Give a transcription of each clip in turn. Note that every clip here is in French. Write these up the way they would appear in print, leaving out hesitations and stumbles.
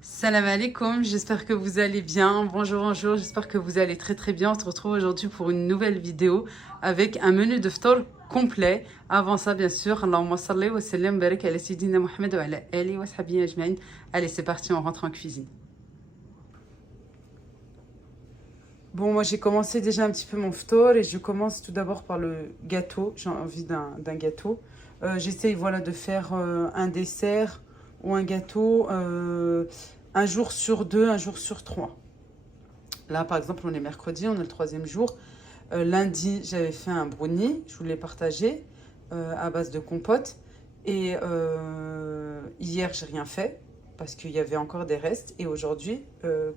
Salam alaikum, j'espère que vous allez bien. Bonjour, bonjour, j'espère que vous allez très très bien. On se retrouve aujourd'hui pour une nouvelle vidéo avec un menu de fطور complet. Avant ça, bien sûr, Allahumma salli wa sallim barik ala sayyidina Muhammad wa ala alihi wa sahbihi ajma'in. Allez, c'est parti, on rentre en cuisine. Bon, moi j'ai commencé déjà un petit peu mon fطور et je commence tout d'abord par le gâteau. J'ai envie d'un gâteau. J'essaye voilà, de faire un dessert ou un gâteau un jour sur deux, un jour sur trois. Là, par exemple, on est mercredi, on est le troisième jour. Lundi, j'avais fait un brownie, je vous l'ai partagé à base de compote. Et hier, j'ai rien fait parce qu'il y avait encore des restes. Et aujourd'hui,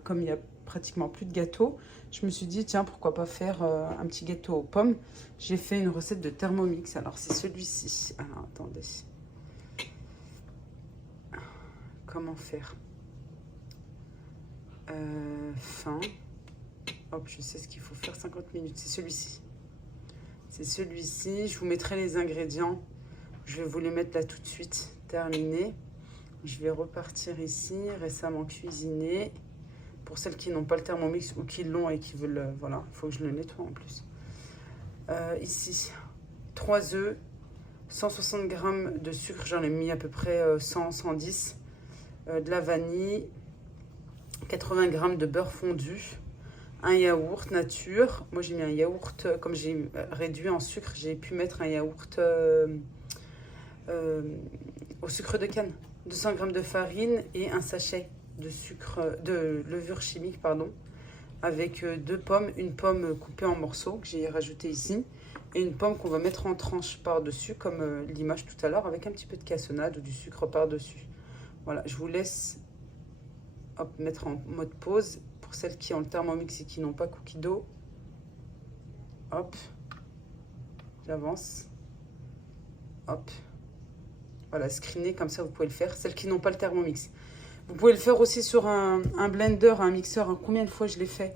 comme il y a pratiquement plus de gâteau, je me suis dit, tiens, pourquoi pas faire un petit gâteau aux pommes. J'ai fait une recette de Thermomix. Alors, c'est celui-ci. Alors, attendez. Comment faire Fin. Hop, je sais ce qu'il faut faire, 50 minutes. C'est celui-ci. C'est celui-ci. Je vous mettrai les ingrédients. Je vais vous les mettre là tout de suite. Terminé. Je vais repartir ici. Récemment cuisiné. Pour celles qui n'ont pas le Thermomix ou qui l'ont et qui veulent... voilà, il faut que je le nettoie en plus. Ici, 3 œufs. 160 g de sucre. J'en ai mis à peu près 100, 110. De la vanille. 80 g de beurre fondu. Un yaourt nature. Moi, j'ai mis un yaourt, comme j'ai réduit en sucre, j'ai pu mettre un yaourt au sucre de canne. 200 g de farine et un sachet de sucre, de levure chimique, pardon, avec 2 pommes, une pomme coupée en morceaux que j'ai rajouté ici, et une pomme qu'on va mettre en tranches par-dessus, comme l'image tout à l'heure, avec un petit peu de cassonade ou du sucre par-dessus. Voilà, je vous laisse mettre en mode pause. Pour celles qui ont le Thermomix et qui n'ont pas Cookie Dough, hop, j'avance, hop, voilà, screener comme ça vous pouvez le faire. Celles qui n'ont pas le Thermomix, vous pouvez le faire aussi sur un blender, un mixeur. Hein. Combien de fois je l'ai fait,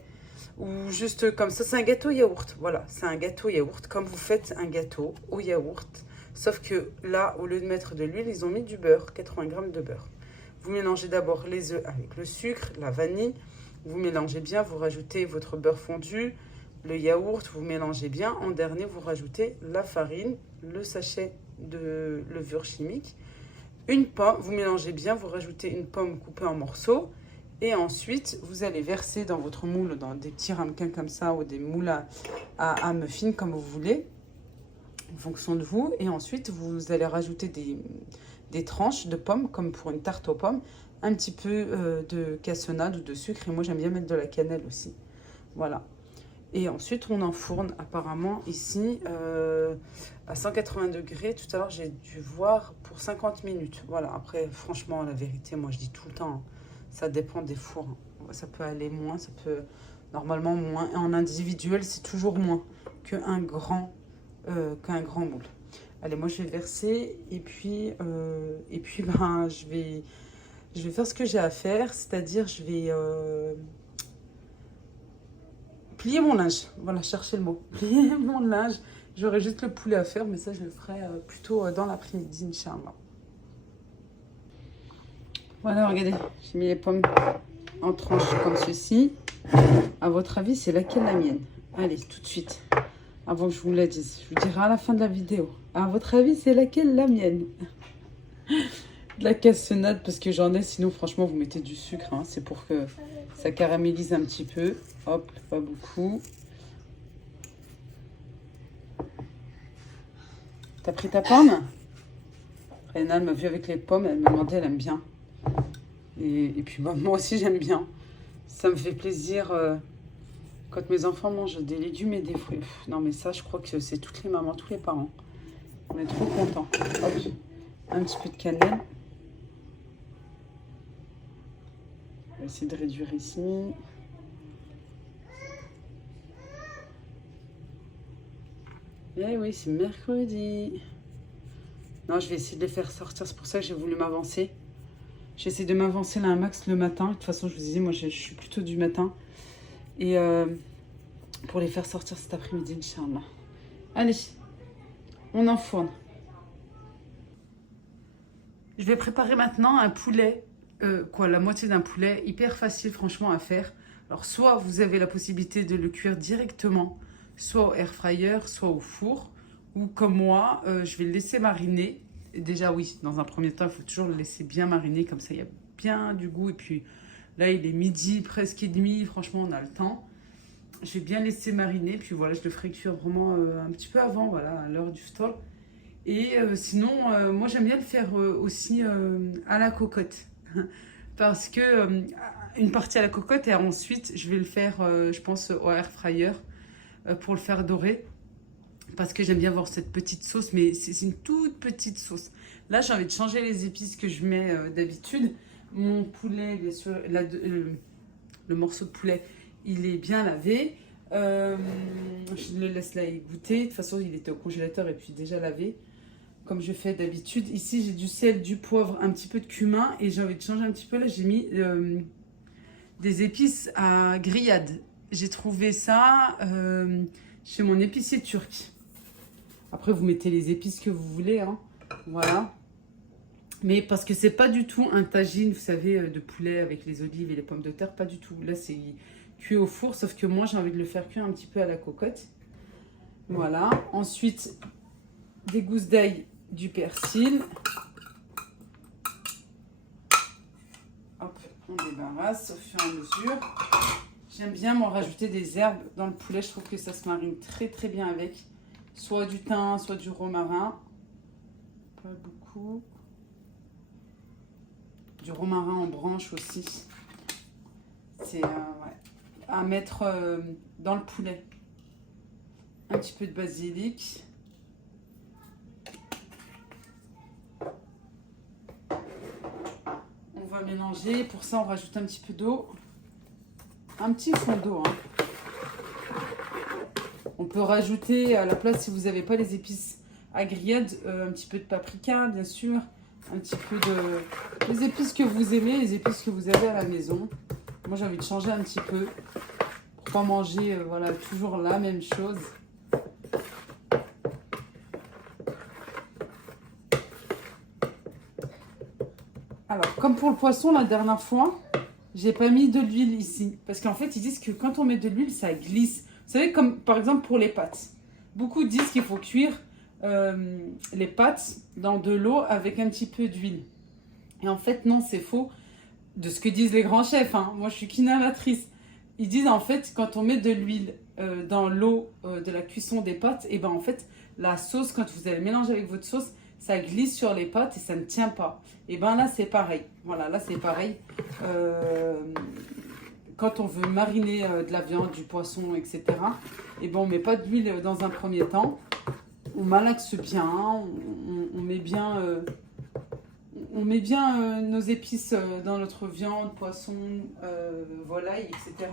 ou juste comme ça. C'est un gâteau yaourt, voilà, c'est un gâteau yaourt comme vous faites un gâteau au yaourt, sauf que là, au lieu de mettre de l'huile, ils ont mis du beurre, 80 g de beurre. Vous mélangez d'abord les œufs avec le sucre, la vanille. Vous mélangez bien, vous rajoutez votre beurre fondu, le yaourt, vous mélangez bien. En dernier, vous rajoutez la farine, le sachet de levure chimique, une pomme, vous mélangez bien, vous rajoutez une pomme coupée en morceaux. Et ensuite, vous allez verser dans votre moule, dans des petits ramequins comme ça, ou des moules à muffins, comme vous voulez, en fonction de vous. Et ensuite, vous allez rajouter des tranches de pommes, comme pour une tarte aux pommes, un petit peu de cassonade ou de sucre. Et moi, j'aime bien mettre de la cannelle aussi. Voilà. Et ensuite, on enfourne apparemment ici à 180 degrés. Tout à l'heure, j'ai dû voir pour 50 minutes. Voilà. Après, franchement, la vérité, moi, je dis tout le temps, hein, ça dépend des fours. Ça peut aller moins, ça peut normalement moins. Et en individuel, c'est toujours moins qu'un grand moule. Allez, moi, je vais verser et puis ben, je vais faire ce que j'ai à faire, c'est-à-dire je vais plier mon linge. Voilà, chercher le mot. Plier mon linge. J'aurai juste le poulet à faire, mais ça, je le ferai plutôt dans l'après-midi, Inch'Allah. Voilà, regardez, j'ai mis les pommes en tranches comme ceci. À votre avis, c'est laquelle la mienne? Allez, tout de suite, avant que je vous la dise. Je vous dirai à la fin de la vidéo. À votre avis, c'est laquelle la mienne? De la cassonade, parce que j'en ai, sinon franchement vous mettez du sucre, hein. C'est pour que ça caramélise un petit peu. Hop, pas beaucoup. T'as pris ta pomme? Réna, elle m'a vu avec les pommes, elle m'a demandé, elle aime bien. Et puis bah, moi aussi j'aime bien. Ça me fait plaisir quand mes enfants mangent des légumes et des fruits. Non mais ça, je crois que c'est toutes les mamans, tous les parents. On est trop contents. Hop, un petit peu de cannelle. On va essayer de réduire ici. Eh oui, c'est mercredi. Non, je vais essayer de les faire sortir. C'est pour ça que j'ai voulu m'avancer. J'essaie de m'avancer là un max le matin. De toute façon, je vous disais, moi, je suis plutôt du matin. Et pour les faire sortir cet après-midi, Inch'Allah. Allez, on enfourne. Je vais préparer maintenant un poulet la moitié d'un poulet, hyper facile franchement à faire. Alors soit vous avez la possibilité de le cuire directement, soit au air fryer, soit au four, ou comme moi, je vais le laisser mariner. Et déjà oui, dans un premier temps, il faut toujours le laisser bien mariner, comme ça il y a bien du goût. Et puis là, il est midi, presque et demi, franchement on a le temps. Je vais bien laisser mariner, puis voilà, je le ferai cuire vraiment un petit peu avant, voilà, à l'heure du ftour. Et sinon, moi j'aime bien le faire aussi à la cocotte. Parce que une partie à la cocotte et ensuite je vais le faire, je pense, au air fryer pour le faire dorer. Parce que j'aime bien voir cette petite sauce, mais c'est une toute petite sauce. Là, j'ai envie de changer les épices que je mets d'habitude. Mon poulet, bien sûr, le morceau de poulet, il est bien lavé. Je le laisse là égoutter. De toute façon, il était au congélateur et puis déjà lavé, comme je fais d'habitude. Ici, j'ai du sel, du poivre, un petit peu de cumin. Et j'ai envie de changer un petit peu. Là, j'ai mis des épices à grillade. J'ai trouvé ça chez mon épicier turc. Après, vous mettez les épices que vous voulez. Hein. Voilà. Mais parce que c'est pas du tout un tagine, vous savez, de poulet avec les olives et les pommes de terre. Pas du tout. Là, c'est cuit au four. Sauf que moi, j'ai envie de le faire cuire un petit peu à la cocotte. Voilà. Ensuite, des gousses d'ail, du persil. Hop, on débarrasse au fur et à mesure. J'aime bien m'en rajouter des herbes dans le poulet. Je trouve que ça se marine très très bien avec. Soit du thym, soit du romarin. Pas beaucoup. Du romarin en branche aussi. C'est ouais, à mettre dans le poulet. Un petit peu de basilic. On va mélanger. Pour ça, on rajoute un petit peu d'eau. Un petit fond d'eau. Hein. On peut rajouter à la place, si vous n'avez pas les épices à grillade, un petit peu de paprika, bien sûr. Un petit peu de... les épices que vous aimez, les épices que vous avez à la maison. Moi, j'ai envie de changer un petit peu. Pour pas manger voilà, toujours la même chose. Alors, comme pour le poisson, la dernière fois, j'ai pas mis de l'huile ici. Parce qu'en fait, ils disent que quand on met de l'huile, ça glisse. Vous savez, comme par exemple pour les pâtes. Beaucoup disent qu'il faut cuire les pâtes dans de l'eau avec un petit peu d'huile. Et en fait, non, c'est faux. De ce que disent les grands chefs. Hein. Moi, je suis qu'innovatrice. Ils disent en fait, quand on met de l'huile dans l'eau de la cuisson des pâtes, et ben en fait, la sauce, quand vous allez mélanger avec votre sauce, ça glisse sur les pâtes et ça ne tient pas. Et ben là, c'est pareil. Voilà, là, c'est pareil. Quand on veut mariner de la viande, du poisson, etc., et ben on met pas d'huile dans un premier temps. On malaxe bien, on met bien, nos épices dans notre viande, poisson, volaille, etc.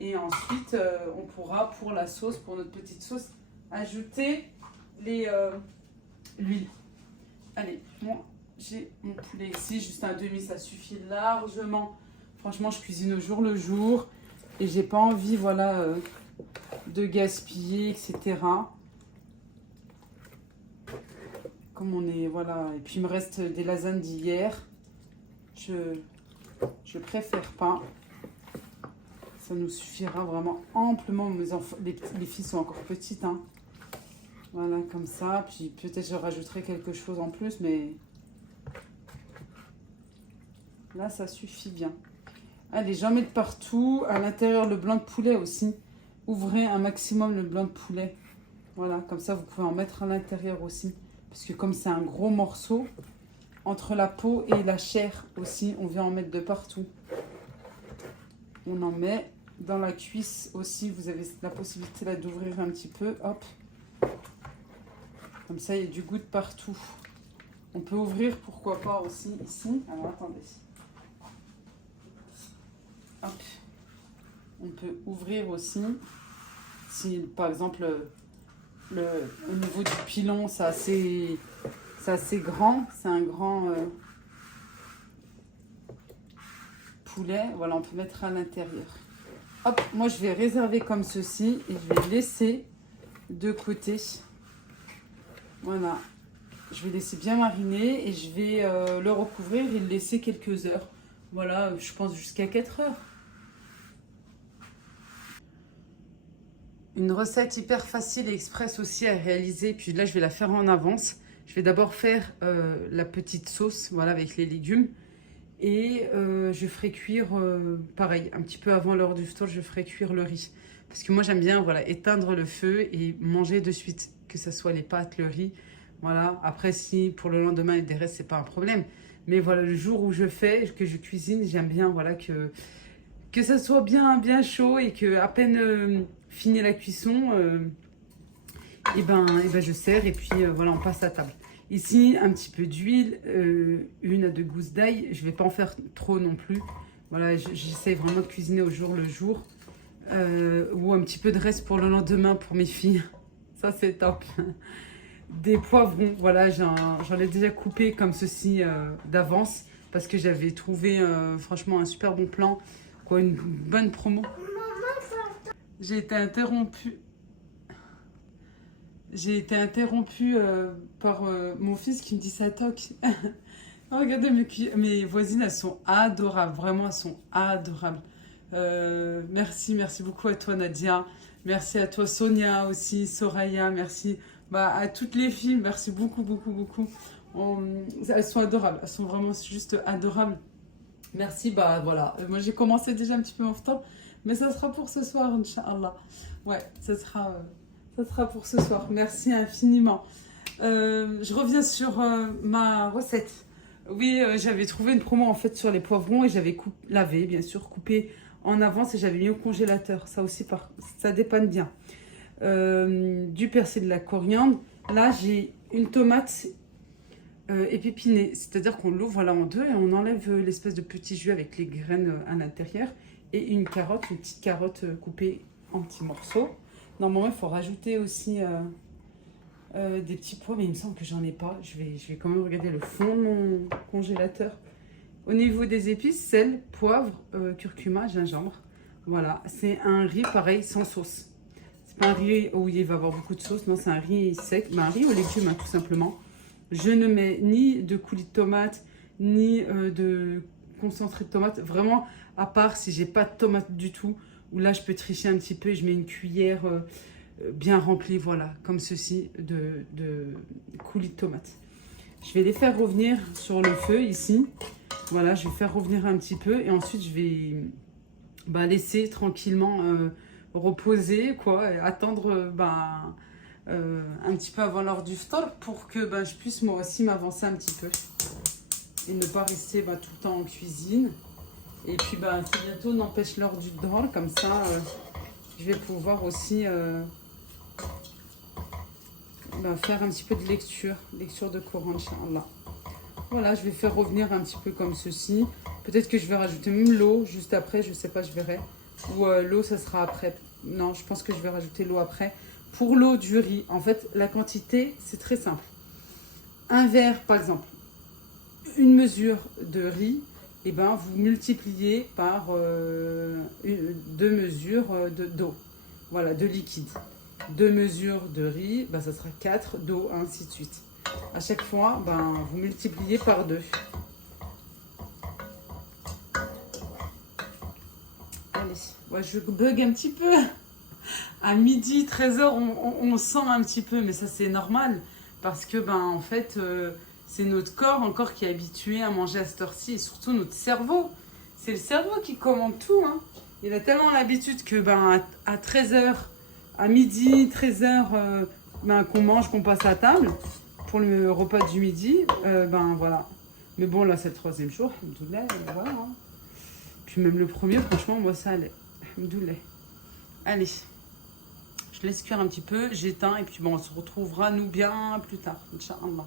Et ensuite, on pourra, pour la sauce, pour notre petite sauce, ajouter l'huile. Allez, moi, j'ai mon poulet ici, juste un demi, ça suffit largement. Franchement, je cuisine au jour le jour et j'ai pas envie, voilà, de gaspiller, etc. Comme on est, voilà. Et puis, il me reste des lasagnes d'hier. Je préfère pas. Ça nous suffira vraiment amplement. Mes enfants, les filles sont encore petites, hein. Voilà, comme ça. Puis, peut-être je rajouterai quelque chose en plus, mais là, ça suffit bien. Allez, j'en mets de partout. À l'intérieur, le blanc de poulet aussi. Ouvrez un maximum le blanc de poulet. Voilà, comme ça, vous pouvez en mettre à l'intérieur aussi. Parce que comme c'est un gros morceau, entre la peau et la chair aussi, on vient en mettre de partout. On en met dans la cuisse aussi. Vous avez la possibilité là d'ouvrir un petit peu. Hop. Comme ça, il y a du goût de partout. On peut ouvrir, pourquoi pas aussi, ici. Alors, attendez. Hop. On peut ouvrir aussi. Si, par exemple, au niveau du pilon, c'est assez grand. C'est un grand poulet. Voilà, on peut mettre à l'intérieur. Hop, moi, je vais réserver comme ceci et je vais laisser de côté. Voilà. Je vais laisser bien mariner et je vais le recouvrir et le laisser quelques heures. Voilà, je pense jusqu'à 4 heures. Une recette hyper facile et express aussi à réaliser. Puis là, je vais la faire en avance. Je vais d'abord faire la petite sauce, voilà, avec les légumes. Et je ferai cuire, pareil, un petit peu avant l'heure du ftour, je ferai cuire le riz. Parce que moi, j'aime bien, voilà, éteindre le feu et manger de suite, que ce soit les pâtes, le riz. Voilà. Après, si pour le lendemain, il y a des restes, c'est pas un problème. Mais voilà, le jour où je fais, que je cuisine, j'aime bien, voilà, que ça soit bien, bien chaud et que à peine fini la cuisson, et ben je sers et puis voilà, on passe à table. Ici, un petit peu d'huile, 1 à 2 gousses d'ail. Je vais pas en faire trop non plus. Voilà, j'essaie vraiment de cuisiner au jour le jour. Ou un petit peu de reste pour le lendemain pour mes filles. Ça, c'est top. Des poivrons, voilà, j'en ai déjà coupé comme ceci d'avance. Parce que j'avais trouvé franchement un super bon plan. Quoi, une bonne promo. J'ai été interrompue. J'ai été interrompue par mon fils qui me dit ça toque. Oh, regardez, mes voisines, elles sont adorables. Vraiment, elles sont adorables. Merci, merci beaucoup à toi, Nadia. Merci à toi, Sonia aussi, Soraya. Merci bah, à toutes les filles. Merci beaucoup, beaucoup, beaucoup. Elles sont adorables. Elles sont vraiment juste adorables. Merci, bah voilà. Moi, j'ai commencé déjà un petit peu en retard, mais ça sera pour ce soir, Inch'Allah. Ouais, ça sera pour ce soir. Merci infiniment. Je reviens sur ma recette. Oui, j'avais trouvé une promo en fait sur les poivrons et j'avais lavé, bien sûr, coupé en avance et j'avais mis au congélateur. Ça aussi, ça dépanne bien. Du persil, de la coriandre. Là, j'ai une tomate épépinée, c'est-à-dire qu'on l'ouvre voilà, en deux et on enlève l'espèce de petit jus avec les graines à l'intérieur et une petite carotte coupée en petits morceaux. Normalement, il faut rajouter aussi des petits pois, mais il me semble que j'en ai pas. Je vais quand même regarder le fond de mon congélateur. Au niveau des épices, sel, poivre, curcuma, gingembre. Voilà, c'est un riz pareil, sans sauce. C'est pas un riz où il va y avoir beaucoup de sauce, non, c'est un riz sec, un riz aux légumes, hein, tout simplement. Je ne mets ni de coulis de tomate, ni de concentré de tomate. Vraiment, à part si j'ai pas de tomate du tout, où là, je peux tricher un petit peu et je mets une cuillère bien remplie, voilà, comme ceci, de coulis de tomate. Je vais les faire revenir sur le feu, ici. Voilà, je vais faire revenir un petit peu et ensuite, je vais laisser tranquillement reposer, quoi, et attendre... un petit peu avant l'heure du ftour pour que je puisse moi aussi m'avancer un petit peu et ne pas rester tout le temps en cuisine. Et puis c'est bientôt n'empêche l'heure du dhuhr, comme ça je vais pouvoir aussi faire un petit peu de lecture de Coran, Inch'Allah. Voilà, je vais faire revenir un petit peu comme ceci. Peut-être que je vais rajouter même l'eau juste après, je sais pas, je verrai. Ou l'eau ça sera après. Non, je pense que je vais rajouter l'eau après. Pour l'eau du riz, en fait, la quantité, c'est très simple. Un verre, par exemple, une mesure de riz, et vous multipliez par 2 mesures d'eau. Voilà, de liquide. 2 mesures de riz, ça sera 4 d'eau, ainsi de suite. À chaque fois, vous multipliez par 2. Allez, ouais, je bug un petit peu. À midi, 13h, on sent un petit peu, mais ça c'est normal. Parce que, en fait, c'est notre corps encore qui est habitué à manger à cette heure-ci. Et surtout notre cerveau. C'est le cerveau qui commande tout. Hein. Il a tellement l'habitude que, à 13h, à midi, 13h, qu'on mange, qu'on passe à table pour le repas du midi. Voilà. Mais bon, là, c'est le 3e jour. Alhamdoulilah, voilà. Hein. Puis même le premier, franchement, moi, ça allait. Alhamdoulilah. Allez. Je laisse cuire un petit peu, j'éteins et puis on se retrouvera nous bien plus tard, Inch'Allah.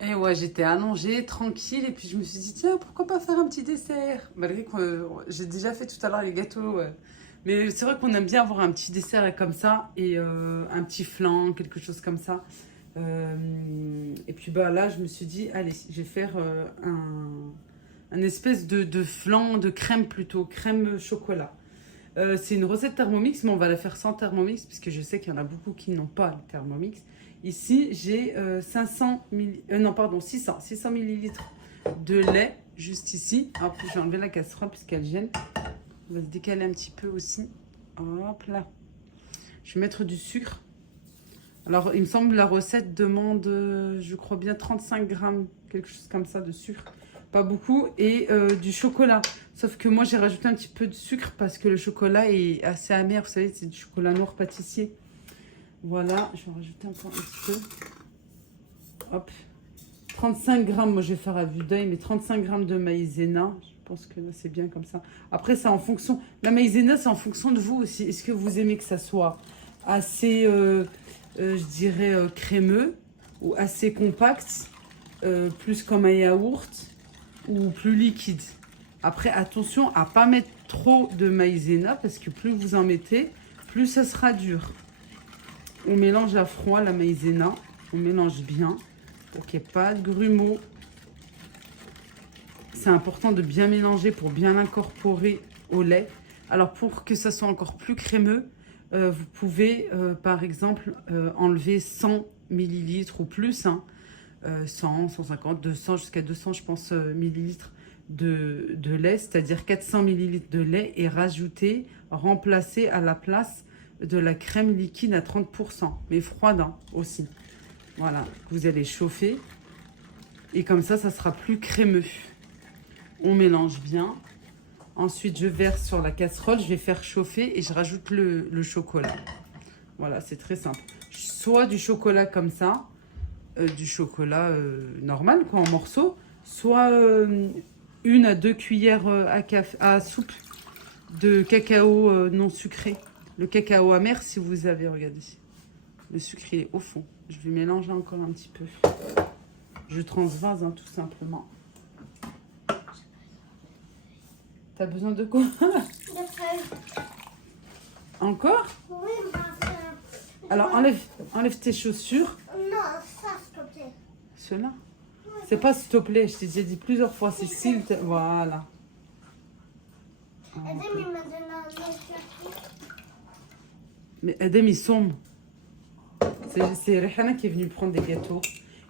Et ouais, j'étais allongée, tranquille, et puis je me suis dit, tiens, pourquoi pas faire un petit dessert? Malgré que j'ai déjà fait tout à l'heure les gâteaux, mais c'est vrai qu'on aime bien avoir un petit dessert comme ça, et un petit flan, quelque chose comme ça. Et puis là, je me suis dit, allez, je vais faire un espèce de flan, de crème plutôt, crème chocolat. C'est une recette Thermomix, mais on va la faire sans Thermomix, puisque je sais qu'il y en a beaucoup qui n'ont pas le Thermomix. Ici, j'ai 600 millilitres de lait juste ici. Hop, je vais enlever la casserole puisqu'elle gêne. On va se décaler un petit peu aussi. Hop là. Je vais mettre du sucre. Alors, il me semble que la recette demande, je crois bien 35 grammes, quelque chose comme ça de sucre. Pas beaucoup. Et du chocolat. Sauf que moi, j'ai rajouté un petit peu de sucre parce que le chocolat est assez amer. Vous savez, c'est du chocolat noir pâtissier. Voilà, je vais rajouter encore un petit peu. Hop. 35 grammes, moi je vais faire à vue d'œil, mais 35 grammes de maïzena. Je pense que là c'est bien comme ça. Après, c'est en fonction. La maïzena, c'est en fonction de vous aussi. Est-ce que vous aimez que ça soit assez, je dirais, crémeux ou assez compact, plus comme un yaourt ou plus liquide? Après, attention à ne pas mettre trop de maïzena parce que plus vous en mettez, plus ça sera dur. On mélange à froid la maïzena. On mélange bien pour qu'il n'y ait pas de grumeaux. C'est important de bien mélanger pour bien l'incorporer au lait. Alors pour que ça soit encore plus crémeux, vous pouvez par exemple enlever 100 millilitres ou plus, 100, 150, 200, jusqu'à 200 je pense millilitres de lait, c'est-à-dire 400 millilitres de lait et rajouter, remplacer à la place de la crème liquide à 30%, mais froide aussi. Voilà, vous allez chauffer et comme ça sera plus crémeux. On mélange bien. Ensuite, je verse sur la casserole, je vais faire chauffer et je rajoute le chocolat. Voilà, c'est très simple. Soit du chocolat comme ça, du chocolat normal, quoi, en morceaux, soit 1 à 2 cuillères à soupe de cacao non sucré. Le cacao amer, si vous avez, regardez. Le sucre, il est au fond. Je vais mélanger encore un petit peu. Je transvase, tout simplement. T'as besoin de quoi? De feuilles. Encore? Oui, ma soeur. Alors, enlève tes chaussures. Non, ça, s'il te plaît. Ceux-là? C'est pas s'il te plaît, je t'ai déjà dit plusieurs fois. C'est s'il te... Voilà. Edem, il m'a donné un autre. Mais Edem, ils sont... C'est Rihana qui est venue prendre des gâteaux.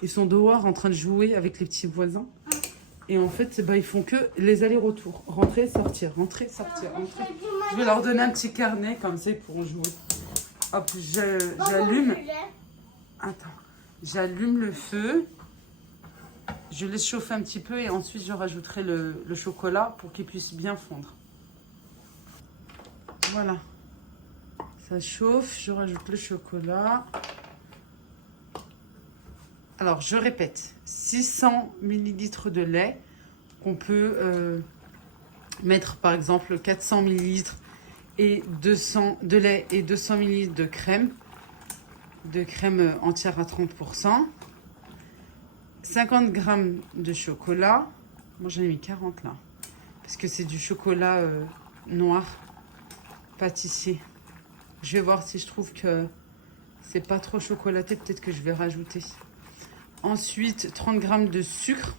Ils sont dehors en train de jouer avec les petits voisins. Et en fait, ils font que les allers-retours. Rentrer, sortir, rentrer, sortir, rentrer. Je vais leur donner un petit carnet comme ça, ils pourront jouer. Hop, j'allume. Attends. J'allume le feu. Je laisse chauffer un petit peu et ensuite je rajouterai le chocolat pour qu'il puisse bien fondre. Voilà. Ça chauffe, je rajoute le chocolat. Alors, je répète, 600 millilitres de lait qu'on peut mettre par exemple 400 millilitres et 200 de lait et 200 millilitres de crème entière à 30%. 50 grammes de chocolat. Moi, j'en ai mis 40 là. Parce que c'est du chocolat noir pâtissier. Je vais voir si je trouve que c'est pas trop chocolaté. Peut-être que je vais rajouter. Ensuite, 30 grammes de sucre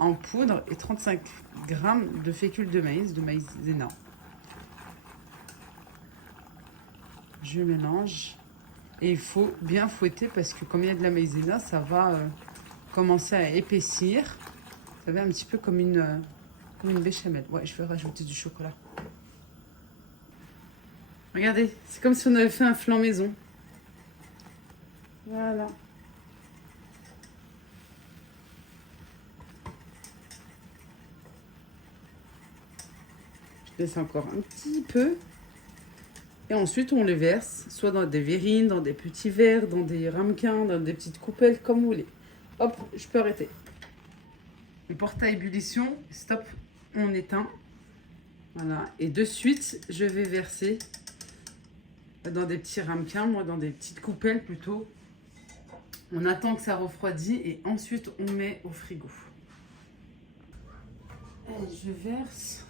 en poudre et 35 grammes de fécule de maïzena. Je mélange. Et il faut bien fouetter parce que comme il y a de la maïzena, ça va commencer à épaissir. Ça va un petit peu comme une béchamel. Ouais, je vais rajouter du chocolat. Regardez, c'est comme si on avait fait un flan maison. Voilà. Je laisse encore un petit peu. Et ensuite, on les verse, soit dans des verrines, dans des petits verres, dans des ramequins, dans des petites coupelles, comme vous voulez. Hop, je peux arrêter. Le porte à ébullition, stop, on éteint. Voilà, et de suite, je vais verser dans des petits ramequins, moi dans des petites coupelles plutôt. On attend que ça refroidit et ensuite on met au frigo. Et je verse.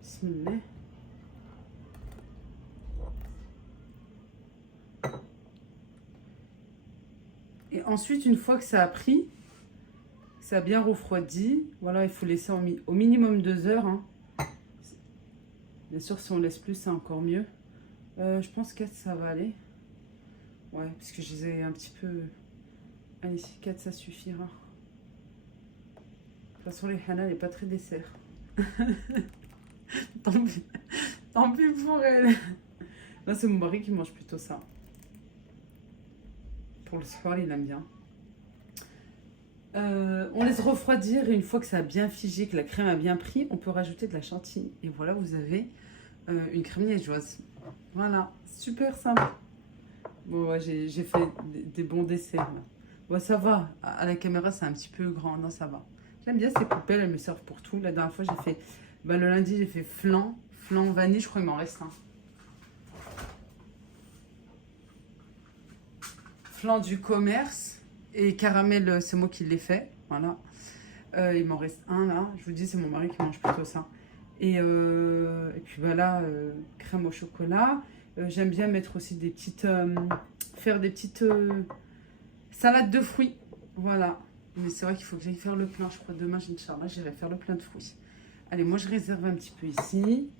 Bismillah. Et ensuite, une fois que ça a pris, ça a bien refroidi, voilà, il faut laisser au minimum 2 heures. Bien sûr, si on laisse plus, c'est encore mieux. Je pense que ça va aller. Ouais, parce que je les ai un petit peu... Allez, 4, ça suffira. De toute façon, les Hana n'est pas très dessert. Tant pis. Tant pis pour elle. Là, c'est mon mari qui mange plutôt ça. Pour le soir, il aime bien. On laisse refroidir et une fois que ça a bien figé, que la crème a bien pris, on peut rajouter de la chantilly. Et voilà, vous avez une crème liégeoise. Voilà, super simple. Bon, ouais, j'ai fait des bons desserts. Là. Ouais, ça va. À la caméra, c'est un petit peu grand. Non, ça va. J'aime bien ces poupelles, elles me servent pour tout. La dernière fois, j'ai fait... le lundi, j'ai fait flan vanille. Je crois qu'il m'en reste un. Flan du commerce. Et caramel, c'est moi qui l'ai fait. Voilà. Il m'en reste un là. Je vous dis, c'est mon mari qui mange plutôt ça. Et puis voilà, crème au chocolat. J'aime bien mettre aussi des petites... faire des petites salades de fruits. Voilà. Mais c'est vrai qu'il faut que j'aille faire le plein. Je crois demain, Inch'Allah, j'irai faire le plein de fruits. Allez, moi, je réserve un petit peu ici.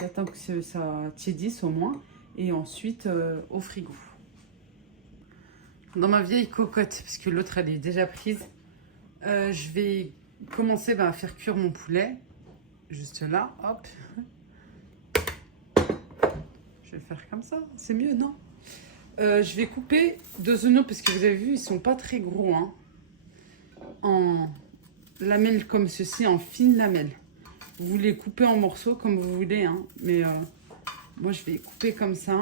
J'attends que ça tiédisse au moins. Et ensuite, au frigo. Dans ma vieille cocotte, parce que l'autre, elle est déjà prise, je vais commencer à faire cuire mon poulet. Juste là, hop. Je vais le faire comme ça. C'est mieux, non? Je vais couper 2 oignons, parce que vous avez vu, ils sont pas très gros, hein. En lamelles comme ceci, en fines lamelles. Vous les coupez en morceaux comme vous voulez, hein. Mais moi, je vais couper comme ça.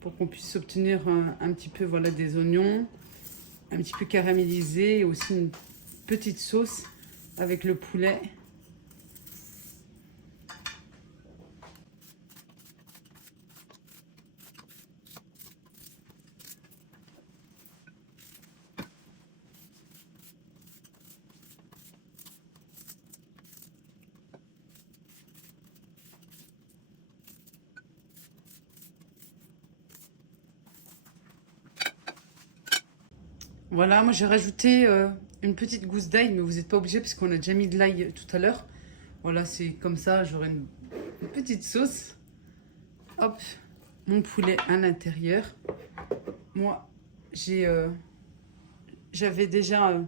Pour qu'on puisse obtenir un petit peu voilà, des oignons, un petit peu caramélisés et aussi une petite sauce avec le poulet. Voilà, moi j'ai rajouté une petite gousse d'ail, mais vous n'êtes pas obligé parce qu'on a déjà mis de l'ail tout à l'heure. Voilà, c'est comme ça, j'aurai une petite sauce. Hop, mon poulet à l'intérieur. Moi, j'avais déjà...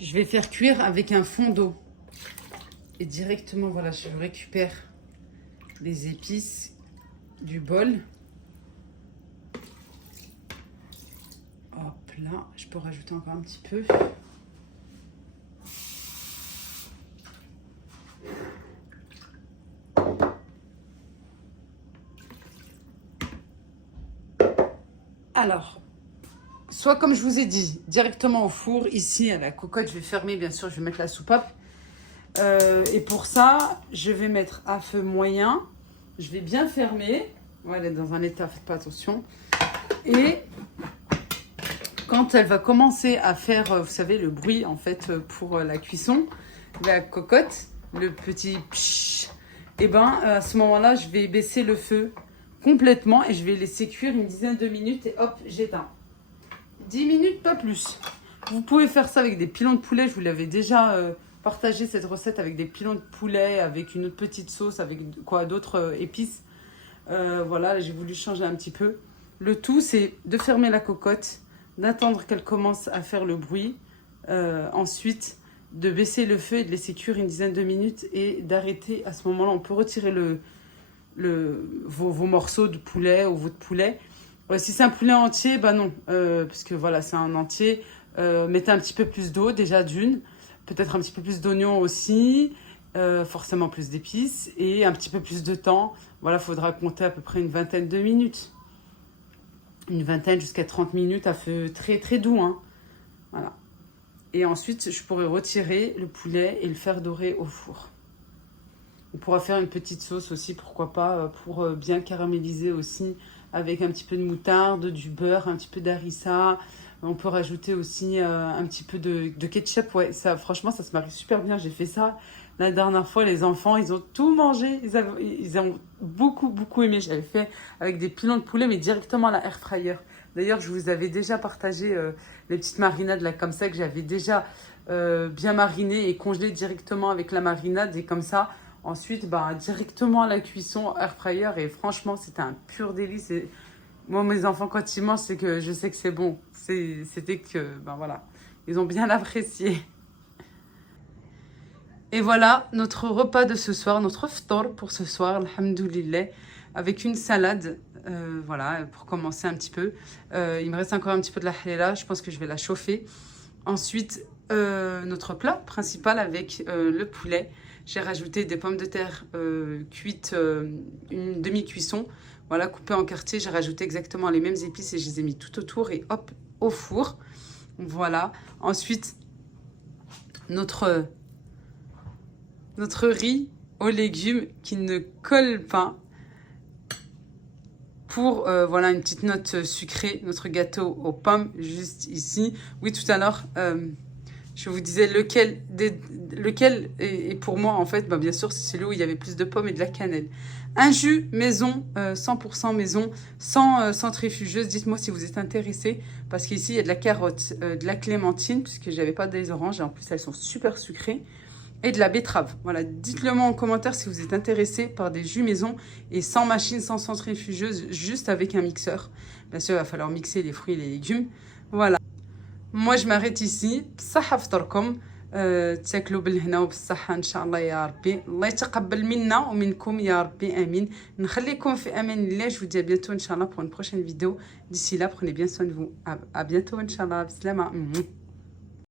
je vais faire cuire avec un fond d'eau. Et directement, voilà, je récupère les épices du bol. Hop là, je peux rajouter encore un petit peu. Alors, soit comme je vous ai dit, directement au four. Ici, à la cocotte, je vais fermer, bien sûr, je vais mettre la soupape. Et pour ça, je vais mettre à feu moyen. Je vais bien fermer. Voilà, elle est dans un état, faites pas attention. Et quand elle va commencer à faire, vous savez, le bruit, en fait, pour la cuisson, la cocotte, le petit pshhh, et ben, à ce moment-là, je vais baisser le feu complètement et je vais laisser cuire une dizaine de minutes et hop, j'éteins. 10 minutes, pas plus. Vous pouvez faire ça avec des pilons de poulet. Je vous l'avais déjà partagé cette recette avec des pilons de poulet, avec une autre petite sauce, avec quoi d'autres épices. Voilà, j'ai voulu changer un petit peu. Le tout, c'est de fermer la cocotte, d'attendre qu'elle commence à faire le bruit. Ensuite, de baisser le feu et de laisser cuire une dizaine de minutes et d'arrêter. À ce moment-là, on peut retirer vos morceaux de poulet ou votre poulet. Si c'est un poulet entier, bah non, parce que voilà, c'est un entier. Mettez un petit peu plus d'eau, déjà d'une. Peut-être un petit peu plus d'oignons aussi. Forcément plus d'épices. Et un petit peu plus de temps. Voilà, il faudra compter à peu près une vingtaine de minutes. Une vingtaine jusqu'à 30 minutes à feu très très doux, hein. Voilà. Et ensuite, je pourrais retirer le poulet et le faire dorer au four. On pourra faire une petite sauce aussi, pourquoi pas, pour bien caraméliser aussi, avec un petit peu de moutarde, du beurre, un petit peu d'harissa. On peut rajouter aussi un petit peu de ketchup. Ouais, ça, franchement, ça se marie super bien. J'ai fait ça la dernière fois. Les enfants, ils ont tout mangé. Ils ont beaucoup, beaucoup aimé. J'avais fait avec des pilons de poulet, mais directement à la air fryer. D'ailleurs, je vous avais déjà partagé les petites marinades là, comme ça, que j'avais déjà bien marinées et congelées directement avec la marinade. Et comme ça, ensuite, bah, directement à la cuisson, air fryer. Et franchement, c'était un pur délice. Et moi, mes enfants, quand ils mangent, c'est que je sais que c'est bon. C'était que, ben voilà, ils ont bien apprécié. Et voilà notre repas de ce soir, notre ftor pour ce soir, alhamdoulilah, avec une salade, voilà, pour commencer un petit peu. Il me reste encore un petit peu de la halala, je pense que je vais la chauffer. Ensuite, notre plat principal avec le poulet. J'ai rajouté des pommes de terre cuites, une demi-cuisson. Voilà, coupées en quartiers, j'ai rajouté exactement les mêmes épices et je les ai mis tout autour et hop, au four. Voilà. Ensuite, notre riz aux légumes qui ne colle pas. Pour, voilà, une petite note sucrée, notre gâteau aux pommes, juste ici. Oui, tout à l'heure, je vous disais lequel est pour moi, en fait, bah, bien sûr, c'est celui où il y avait plus de pommes et de la cannelle. Un jus maison, 100% maison, sans centrifugeuse. Dites-moi si vous êtes intéressés, parce qu'ici, il y a de la carotte, de la clémentine, puisque je n'avais pas des oranges, et en plus, elles sont super sucrées, et de la betterave. Voilà, dites-le moi en commentaire si vous êtes intéressés par des jus maison, et sans machine, sans centrifugeuse, juste avec un mixeur. Bien sûr, il va falloir mixer les fruits et les légumes. Voilà. Moi, je m'arrête ici. بصحة فطركم. تاكلوا بالهنا وبالصحة إن شاء الله يا ربي. الله يتقبل منا ومنكم يا ربي آمين. نخليكم في أمان الله. Je vous dis à bientôt إن شاء الله pour une prochaine vidéo. D'ici là, prenez bien soin de vous. À bientôt إن شاء الله. بسلامة.